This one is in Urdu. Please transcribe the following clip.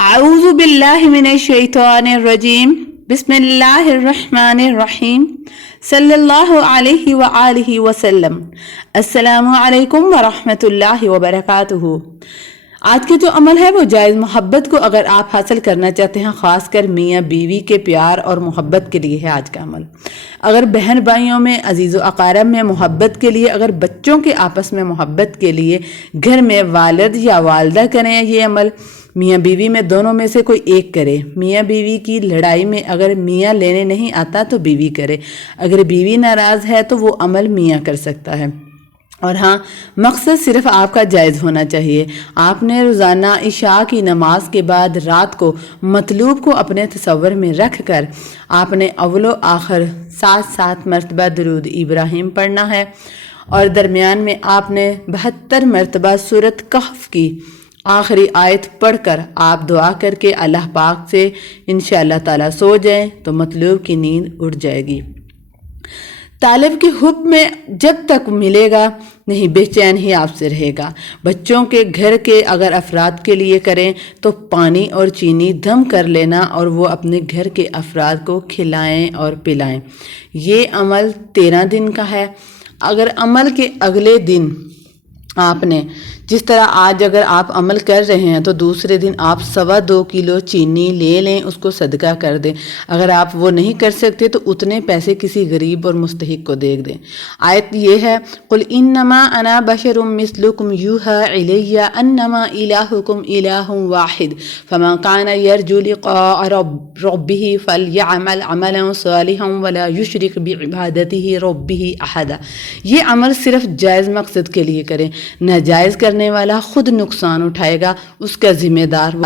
اعوذ باللہ من الشیطان الرجیم بسم اللہ الرحمن الرحیم صلی اللہ علیہ وآلہ وسلم۔ السلام علیکم ورحمۃ اللہ وبرکاتہ۔ آج کے جو عمل ہے وہ جائز محبت کو اگر آپ حاصل کرنا چاہتے ہیں، خاص کر میاں بیوی کے پیار اور محبت کے لیے ہے آج کا عمل۔ اگر بہن بھائیوں میں، عزیز و اقارب میں محبت کے لیے، اگر بچوں کے آپس میں محبت کے لیے گھر میں والد یا والدہ کریں یہ عمل، میاں بیوی میں دونوں میں سے کوئی ایک کرے۔ میاں بیوی کی لڑائی میں اگر میاں لینے نہیں آتا تو بیوی کرے، اگر بیوی ناراض ہے تو وہ عمل میاں کر سکتا ہے۔ اور ہاں، مقصد صرف آپ کا جائز ہونا چاہیے۔ آپ نے روزانہ عشاء کی نماز کے بعد رات کو مطلوب کو اپنے تصور میں رکھ کر آپ نے اول و آخر 7 مرتبہ درود ابراہیم پڑھنا ہے، اور درمیان میں آپ نے 72 مرتبہ سورۃ کہف کی آخری آیت پڑھ کر آپ دعا کر کے اللہ پاک سے انشاءاللہ تعالیٰ سو جائیں تو مطلوب کی نیند اٹھ جائے گی۔ طالب کے حب میں جب تک ملے گا نہیں، بے چین ہی آپ سے رہے گا۔ بچوں کے گھر کے اگر افراد کے لیے کریں تو پانی اور چینی دم کر لینا اور وہ اپنے گھر کے افراد کو کھلائیں اور پلائیں۔ یہ عمل 13 دن کا ہے۔ اگر عمل کے اگلے دن آپ نے، جس طرح آج اگر آپ عمل کر رہے ہیں تو دوسرے دن آپ 2.25 کلو چینی لے لیں، اس کو صدقہ کر دیں۔ اگر آپ وہ نہیں کر سکتے تو اتنے پیسے کسی غریب اور مستحق کو دے دیں۔ آیت یہ ہے، قُلْ إِنَّمَا أَنَا بَشَرٌ مِثْلُكُمْ يُوحَىٰ إِلَيَّ أَنَّمَا إِلَٰهُكُمْ إِلَٰهٌ وَاحِدٌ فَمَن كَانَ يَرْجُو لِقَاءَ رَبِّهِ فَلْيَعْمَلْ عَمَلًا صَالِحًا وَلَا يُشْرِكْ بِعِبَادَتِ رَبِّهِ أَحَدًا۔ یہ عمل صرف جائز مقصد کے لیے کریں، ناجائز کرنے والا خود نقصان اٹھائے گا، اس کا ذمہ دار